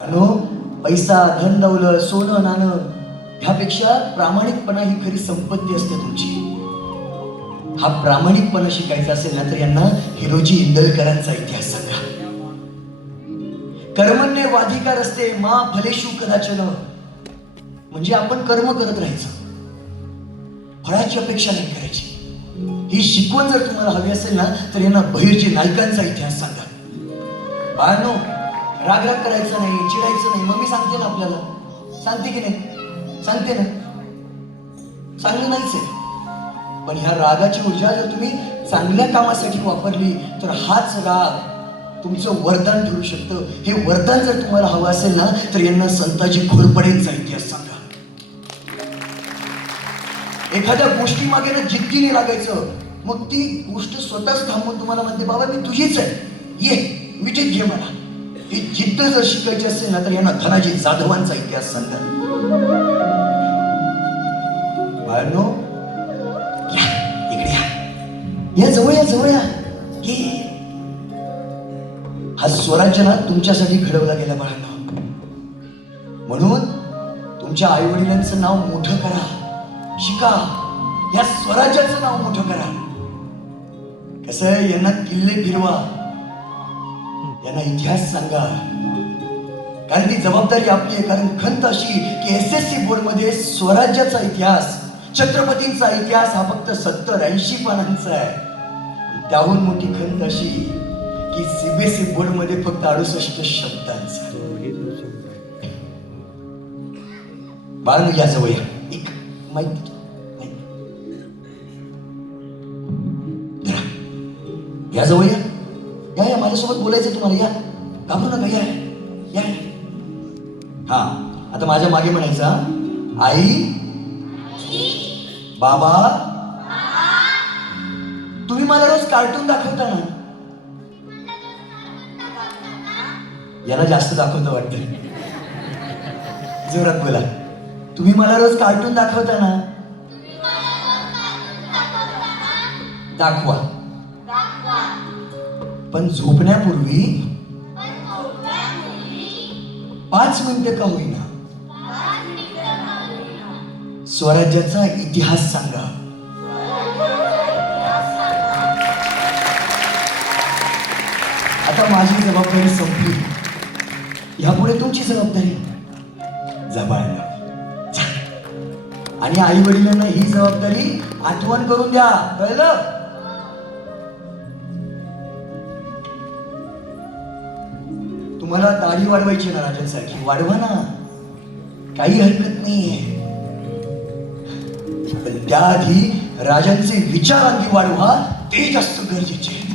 अनो पैसा, धन दौलत, सोनं नाणं ह्यापेक्षा प्रामाणिकपणा ही खरी संपत्ती असते तुमची. हा प्रामाणिकपणा शिकायचा असेल ना तर यांना हिरोजी इंदलकरांचा इतिहास सांगा. कर्मण्ये वाधिकार असते मा फलेषु कदाचन. म्हणजे आपण कर्म करत राहायचं, फळाची अपेक्षा नाही करायची. ही शिकवण जर तुम्हाला हवी असेल ना तर यांना बहिर्जी नायकांचा इतिहास सांगा. बाळांनो, राग करायचं नाही, चिडायचं नाही. मम्मी सांगते ना आपल्याला, सांगते की नाही? सांगते ना, चांगलं नाहीच आहे. पण ह्या रागाची ऊर्जा जर तुम्ही चांगल्या कामासाठी वापरली तर हाच राग तुमचं वरदान ठरू शकतं. हे वरदान जर तुम्हाला हवं असेल ना तर यांना संताजी घोरपडेंचा इतिहास सांगा. एखाद्या गोष्टी मागे ना जिद्दीने लागायचं, मग ती गोष्ट स्वतःच थांबून तुम्हाला म्हणते बाबा मी तुझीच आहे, ये मिठीत घे मला. ही जिद्द जर शिकायची असेल ना तर यांना धनाजी जाधवांचा इतिहास सांगा. बाळांनो, या इकडे या, या जवळ या, जवळ या. हा स्वराज्य ना तुमच्यासाठी घडवला गेला बाळांनो. म्हणून तुमच्या आई वडिलांचं नाव मोठं करा, शिका, या स्वराज्याचं नाव मोठं करा. कसं यांना किल्ले फिरवा, यांना इतिहास सांगा. कारण ती जबाबदारी आपली आहे. कारण खंत अशी की SSC बोर्ड मध्ये स्वराज्याचा इतिहास, छत्रपतींचा इतिहास हा फक्त 70-80 पानांचा आहे. त्याहून मोठी खंत अशी की CBSE बोर्ड मध्ये फक्त 68 शब्दांचा. बाळांनो, या जवळ या. एक माहिती या जवळ या. या या, माझ्यासोबत बोलायचं तुम्हाला. या, घाबरू नका. या या. हा, आता माझ्या मागे म्हणायचा, आई, बाबा, तुम्ही मला रोज कार्टून दाखवता ना. याला जास्त दाखवतं वाटतं, जोरात बोला. तुम्ही मला रोज कार्टून दाखवता ना. दाखवा, पण झोपण्यापूर्वी 5 मिनिटं का होईना स्वराज्याचा इतिहास सांगा. आता माझी जबाबदारी संपली, यापुढे तुमची जबाबदारी. जबाबदारी आणि आई वडिलांना ही जबाबदारी आठवण करून द्या, कळलं? तुम्हाला दाढी वाढवायची ना राजांसारखी, वाढवा ना, काही हरकत नाहीये. पण त्याआधी राजांचे विचार आधी वाढवा, ते जास्त गरजेचे आहेत.